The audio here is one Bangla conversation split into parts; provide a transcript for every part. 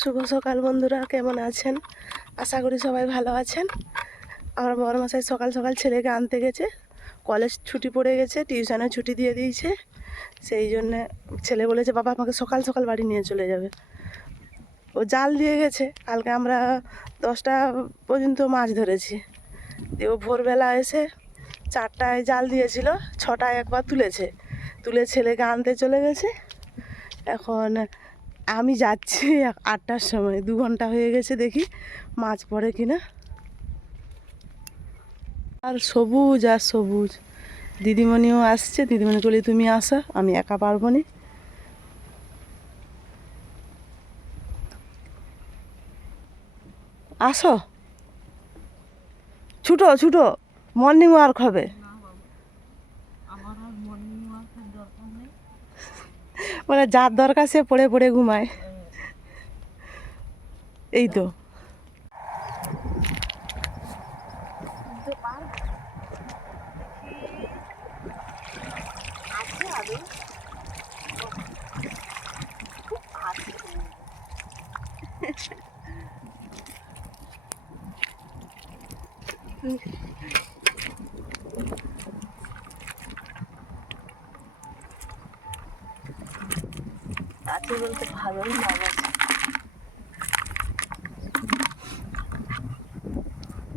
শুভ সকাল বন্ধুরা, কেমন আছেন? আশা করি সবাই ভালো আছেন। আমার বড়মশাই সকাল সকাল ছেলেকে আনতে গেছে, কলেজ ছুটি পড়ে গেছে, টিউশনে ছুটি দিয়ে দিয়েছে। সেই জন্যে ছেলে বলেছে বাবা আমাকে সকাল সকাল বাড়ি নিয়ে চলে যাবে। ও জাল দিয়ে গেছে, কালকে আমরা 10টা পর্যন্ত মাছ ধরেছি। দিয়ে ও ভোরবেলা এসে 4টায় জাল দিয়েছিল, 6টায় একবার তুলে ছেলেকে আনতে চলে গেছে। এখন আমি যাচ্ছি 8টার সময়, 2 ঘন্টা হয়ে গেছে, দেখি মাছ পড়ে কিনা। আর সবুজ আর সবুজ। দিদিমণিও আসছে, দিদিমণি বলি তুমি আসো, আমি একা পারবো না। আসো, ছুটো ছুটো, মর্নিং ওয়ার্ক হবে। মানে যার দরকার সে পড়ে পড়ে ঘুমায়। এই তো আছে বলতে ভালোই লাভ আছে।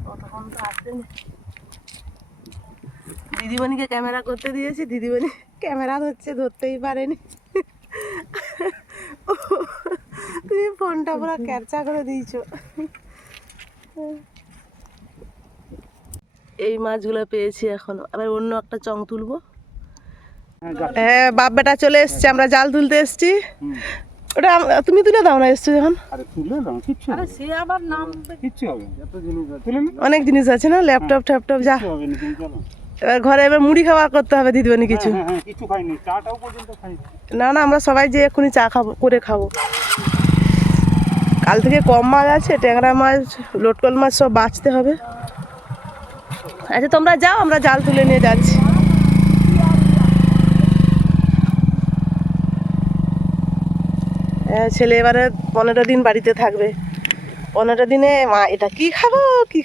ততক্ষণ তো আসেনি। দিদিমণিকে ক্যামেরা করতে দিয়েছি, দিদিমণি ক্যামেরা ধরতেই পারেনি। তুমি ফোনটা পুরো ক্যাপচা করে দিয়েছো। এই মাছগুলো পেয়েছি, এখন আবার অন্য একটা চং তুলবো। হ্যাঁ, বাপ বেটা চলে এসছে, আমরা জাল তুলতে এসছি। ওটা তুমি তুলে দাও না, এসছো যখন। অনেক জিনিস আছে না, ল্যাপটপ ট্যাপটপ যা। এবার ঘরে এবার মুড়ি খাওয়া করতে হবে দিদিমণি কিছু। না না, আমরা সবাই যে এক্ষুনি চা খাবো। কাল থেকে কম মাছ আছে, ট্যাংরা মাছ, লটকল মাছ সব বাঁচতে হবে। আচ্ছা তোমরা যাও, আমরা জাল তুলে নিয়ে যাচ্ছি। ছেলে এবারে 15 দিন বাড়িতে থাকবে। 15 দিনে মা এটা কি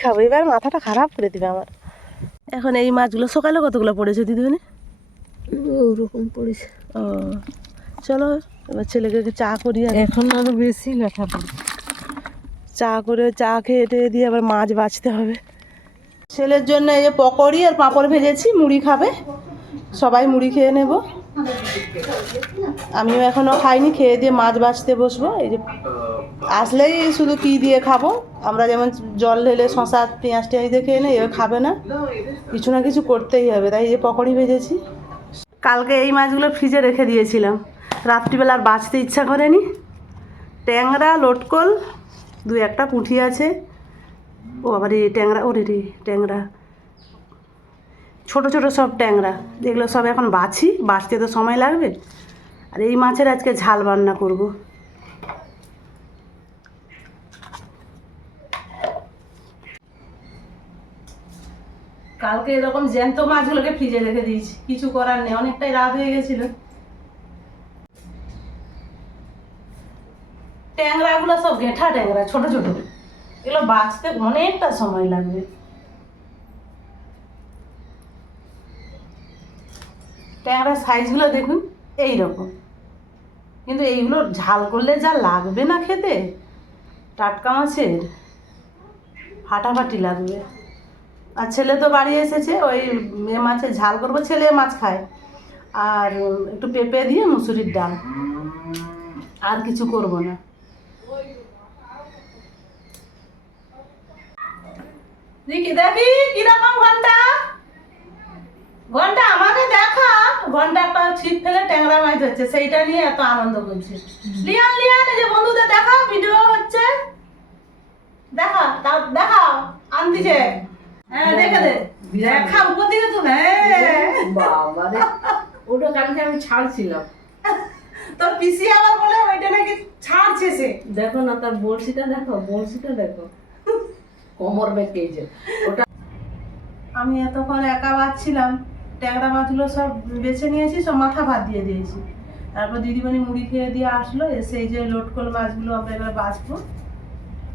খাবো, এবার মাথাটা খারাপ করে দিবে আমার। এখন এই মাছগুলো সকালে কতগুলো পড়েছে দিদিমণি? ওরকম পড়েছে। ও চলো এবার ছেলেকে চা করি। এখন আরো বেশি লেখা পড়ছে। চা খেয়ে দিয়ে আবার মাছ বাছতে হবে। ছেলের জন্য এই যে পকোড়ি আর পাঁপড় ভেজেছি, মুড়ি খাবে, সবাই মুড়ি খেয়ে নেব। আমিও এখনও খাইনি, খেয়ে দিয়ে মাছ বাছতে বসবো। এই যে আসলেই শুধু কী দিয়ে খাবো, আমরা যেমন জল ঢেলে শশা পেঁয়াজ টেঁয়াজ দিয়ে খেয়ে নেই, এবার খাবে না, কিছু না কিছু করতেই হবে। তাই এই যে পকোড়ি ভেজেছি। কালকে এই মাছগুলো ফ্রিজে রেখে দিয়েছিলাম, রাত্রিবেলা আর বাছতে ইচ্ছা করেনি। ট্যাংরা, লটকল, 2-1টা পুঁটি আছে। ও আবার এই ট্যাংরা, ট্যাংরা ছোট ছোট সব ট্যাংরা, এগুলো সব এখন বাছতে তো সময় লাগবে। আর এই মাছের আজকে ঝাল রান্না করব। কালকে এরকম জ্যান্ত মাছগুলোকে ফ্রিজে রেখে দিয়েছি, কিছু করার নেই, অনেকটাই রাত হয়ে গেছিল। ট্যাংরাগুলো সব গেঁঠা ট্যাংরা, ছোট ছোট, এগুলো বাছতে অনেকটা সময় লাগবে। ট্যাংরার সাইজগুলো দেখুন এইরকম, কিন্তু এইগুলো ঝাল করলে যা লাগবে না খেতে, টাটকা মাছের ফাটাফাটি লাগবে। আর ছেলে তো বাড়ি এসেছে, ওই মাছের ঝাল করবো, ছেলে মাছ খায়। আর একটু পেঁপে দিয়ে মুসুরির ডাল, আর কিছু করব না। দেখি কিরকম ঘন্টা আমাকে দেখা, ঘন্টা একটা ছিপ ফেলে ট্যাংরা মাছ ধরছে, সেইটা নিয়ে এত আনন্দ করছে। লিয়ান এই যে বন্ধুদের দেখা, ভিডিও হচ্ছে, দেখাও আনতিছে। হ্যাঁ দেখে দে, দেখা উপর দিকে তো। ওটা কালকে আমি ছাড়ছিলাম, তোর পিসি আবার বলে ওইটা নাকি ছাড়ছে সে। দেখো না তার বড়শিটা দেখো, কোমর বেঁকেছে ওটা। আমি এতক্ষণ একা বাছছিলাম, ট্যাংরা মাছগুলো সব বেছে নিয়েছি, সব মাথা ভাত দিয়ে দিয়েছি। তারপর দিদিমণি মুড়ি খেয়ে দিয়ে আসলো, এসে এই যে লটকল মাছগুলো আমরা এবার বাছবো।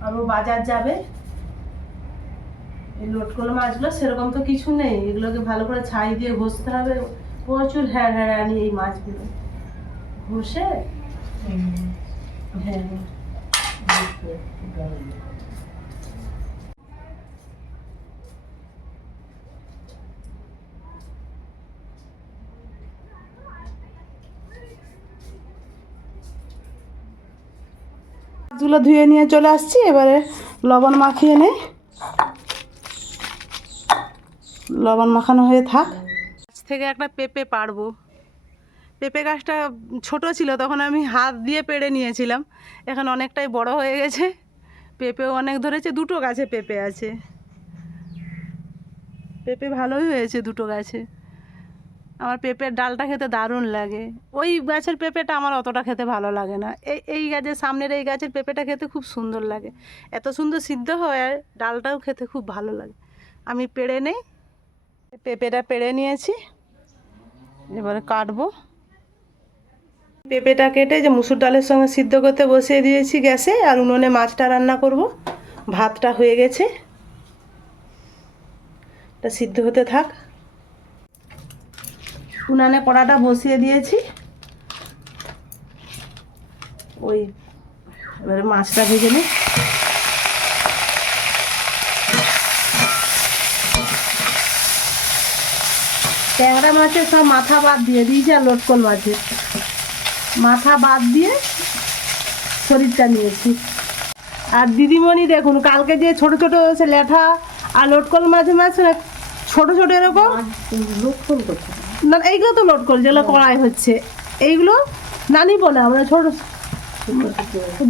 আরও বাজার যাবে। এই লটকল মাছগুলো সেরকম তো কিছু নেই, এগুলোকে ভালো করে ছাই দিয়ে ঘষতে হবে। প্রচুর হ্যাঁ হ্যাঁ আনি এই মাছগুলো ঘষে। হ্যাঁ মাছগুলো ধুয়ে নিয়ে চলে আসছি, এবারে লবণ মাখিয়ে নেই। লবণ মাখানো হয়ে থাক। গাছ থেকে একটা পেঁপে পাড়বো। পেঁপে গাছটা ছোট ছিল, তখন আমি হাত দিয়ে পেড়ে নিয়েছিলাম, এখন অনেকটাই বড় হয়ে গেছে। পেঁপেও অনেক ধরেছে, দুটো গাছে পেঁপে আছে। পেঁপে ভালোই হয়েছে দুটো গাছে। আমার পেঁপের ডালটা খেতে দারুণ লাগে। ওই গাছের পেঁপেটা আমার অতটা খেতে ভালো লাগে না। এই গাছের সামনের এই গাছের পেঁপেটা খেতে খুব সুন্দর লাগে, এত সুন্দর সিদ্ধ হয়, আর ডালটাও খেতে খুব ভালো লাগে। আমি পেড়ে নেই, পেঁপেটা পেড়ে নিয়েছি, এবারে কাটবো। পেঁপেটা কেটে যে মুসুর ডালের সঙ্গে সিদ্ধ করতে বসিয়ে দিয়েছি গ্যাসে, আর উনুনে মাছটা রান্না করব। ভাতটা হয়ে গেছে, এটা সিদ্ধ হতে থাক। উনানে কড়াটা বসিয়ে দিয়েছি, ওই এবারে মাছটা ভেজে নিই। ট্যাংরা মাছের সব মাথা বাদ দিয়ে দিয়েছি, আর লটকল মাছের মাথা বাদ দিয়ে শরীরটা নিয়েছি। আর দিদিমণি দেখুন, কালকে যে ছোট ছোট সে ল্যাঠা আর লটকল মাছের মাছ ছোট ছোট এরকম লটকল করছে না, এইগুলো তো লটকল যেগুলো কড়াই হচ্ছে, এইগুলো নানি বলে আমরা ছোট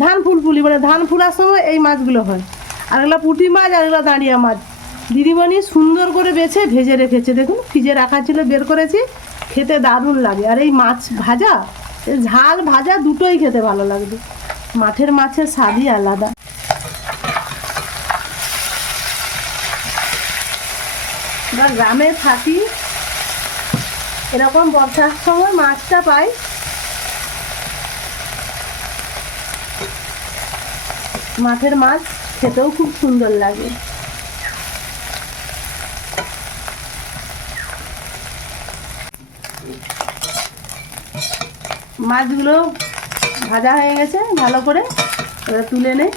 ধান ফুলফুলি, মানে ধান ফুলার সময় এই মাছগুলো হয়। আর এগুলো পুঁটি মাছ, আর এগুলো দাঁড়িয়া মাছ। দিদিমণি সুন্দর করে বেছে ভেজে রেখেছে, দেখুন ফ্রিজে রাখা ছিল, বের করেছি, খেতে দারুণ লাগে। আর এই মাছ ভাজা, ঝাল ভাজা দুটোই খেতে ভালো লাগবে। মাঠের মাছের স্বাদই আলাদা। বা গ্রামে থাকি, এরকম বর্ষার সময় মাছটা পাই, মাঠের মাছ খেতেও খুব সুন্দর লাগে। মাছগুলো ভাজা হয়ে গেছে ভালো করে, এবার তুলে নেই।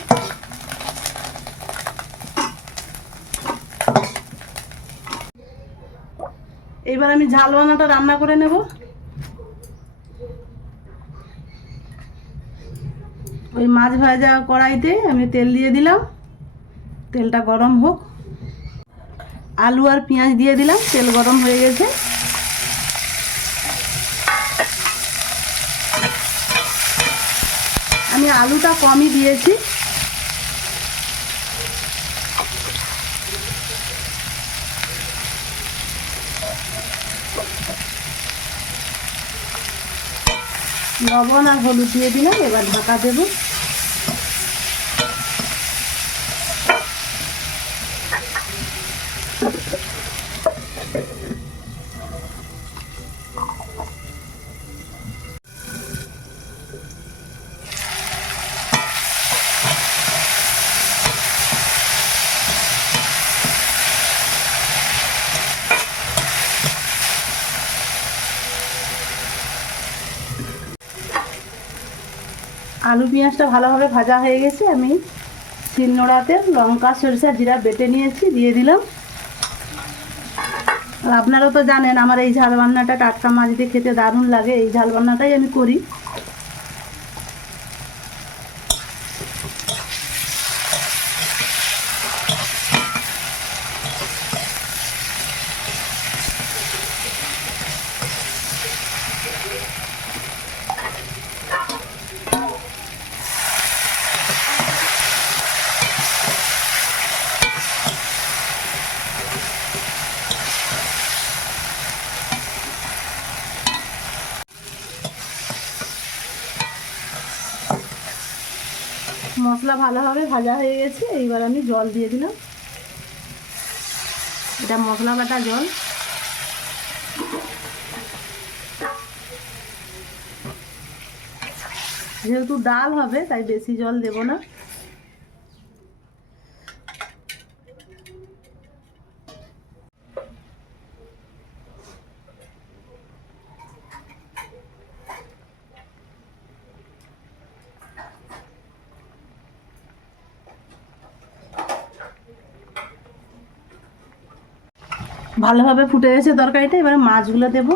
এবার আমি ঝাল বানাটা রান্না করে নেব। ওই মাছ ভাজা কড়াইতে আমি তেল দিয়ে দিলাম, তেলটা গরম হোক। আলু আর পেঁয়াজ দিয়ে দিলাম, তেল গরম হয়ে গেছে। আমি আলুটা কমই দিয়েছি। লবণ আর হলুদ দিয়ে দিলাম, এবার ঢাকা দেব। আলু পেঁয়াজটা ভালোভাবে ভাজা হয়ে গেছে, আমি শিলনোড়াতে লঙ্কা সরিষা জিরা বেটে নিয়েছি, দিয়ে দিলাম। আর আপনারা তো জানেন আমার এই ঝাল রান্নাটা টাটকা মাছ দিয়ে খেতে দারুণ লাগে, এই ঝাল রান্নাটাই আমি করি। মশলা ভালোভাবে ভাজা হয়ে গেছে, এইবার আমি জল দিয়ে দিলাম, এটা মশলা বাটা জল। যেহেতু ডাল হবে তাই বেশি জল দেব না। ভালোভাবে ফুটে গেছে তরকারিটা, এবারে মাছগুলো দেব।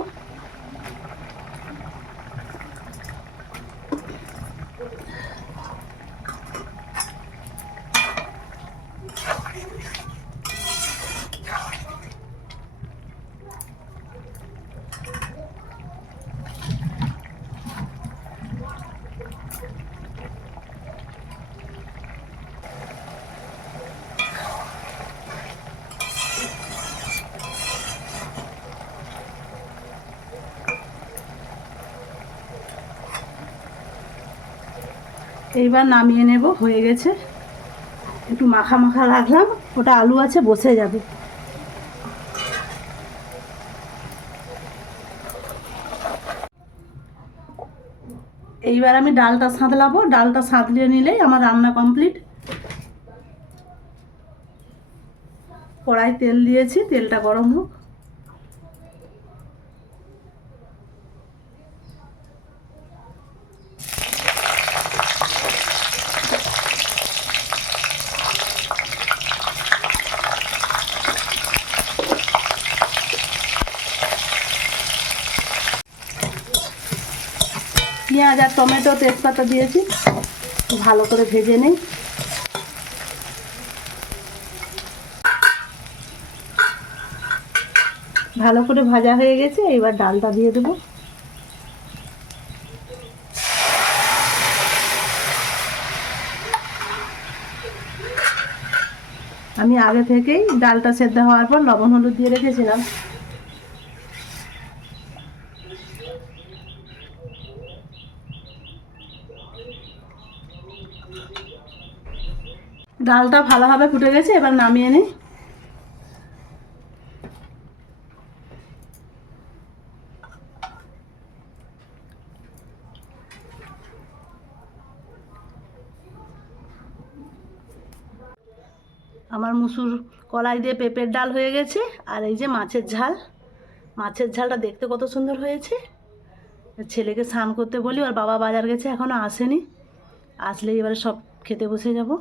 এইবার নামিয়ে নেব, হয়ে গেছে। একটু মাখা মাখা রাখলাম, ওটা আলু আছে বসে যাবে। এইবার আমি ডালটা সাঁতলাবো, ডালটা সাঁতলিয়ে নিলেই আমার রান্না কমপ্লিট। কড়াই তেল দিয়েছি, তেলটা গরম হোক। পেঁয়াজ আর টমেটো তেজপাতা দিয়েছি, ভালো করে ভেজে নেই। ভালো করে ভাজা হয়ে গেছে, এবার ডালটা দিয়ে দেবো। আমি আগে থেকেই ডালটা সেদ্ধ হওয়ার পর লবণ হলুদ দিয়ে রেখেছিলাম। ডালটা ভালোভাবে ফুটে গেছে, এবার নামিয়ে নিই। আমার মুসুর কলাই দিয়ে পেঁপের ডাল হয়ে গেছে, আর এই যে মাছের ঝাল। মাছের ঝালটা দেখতে কত সুন্দর হয়েছে। ছেলেকে স্নান করতে বলি, আর বাবা বাজার গেছে, এখনও আসেনি। আসলেই এবারে সব খেতে বসে যাব।